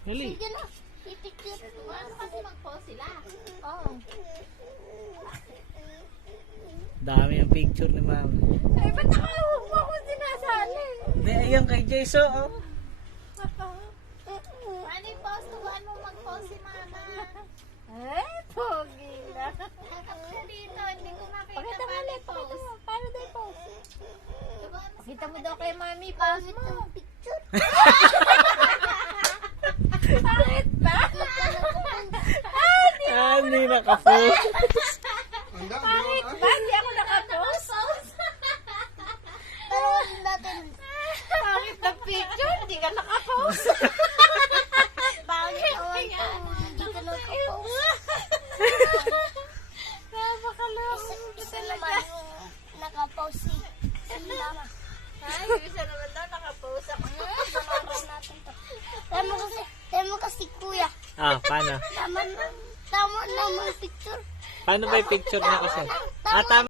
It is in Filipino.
Dali. Sige na. I-picture mo. Ano kasi mag-pause sila? Oo. Dami ang picture ni ma'am. Ay, ba't huwag mo ako sinasali? Hindi, ayan kay Jaiso. Oh. Paano yung pause? Tuguan mo mag-pause si mama. Ay, pogi na. Nakapila dito. Hindi ko makita Pakita mo paano ulit, yung pakita pause. mo. Paano daw yung pose? Tuguan mo si Pakita mo daw kay mami, pose mo. picture. Bakit ba? Ah, hindi naka-post. Bakit ba? Hindi ako nakapose. Taruan natin. Bakit na picture? Hindi ka nakapose. Bakit naman to? Hindi ka nagpo-pause. Napakaloko. Isa naman yung nakapause si mama. Ay, isa naman daw nakapose ako. Pangalan natin to. Tama kasi kuya. Ah, paano? Tama naman picture. Paano ba yung picture niya kasi? Ah, tama.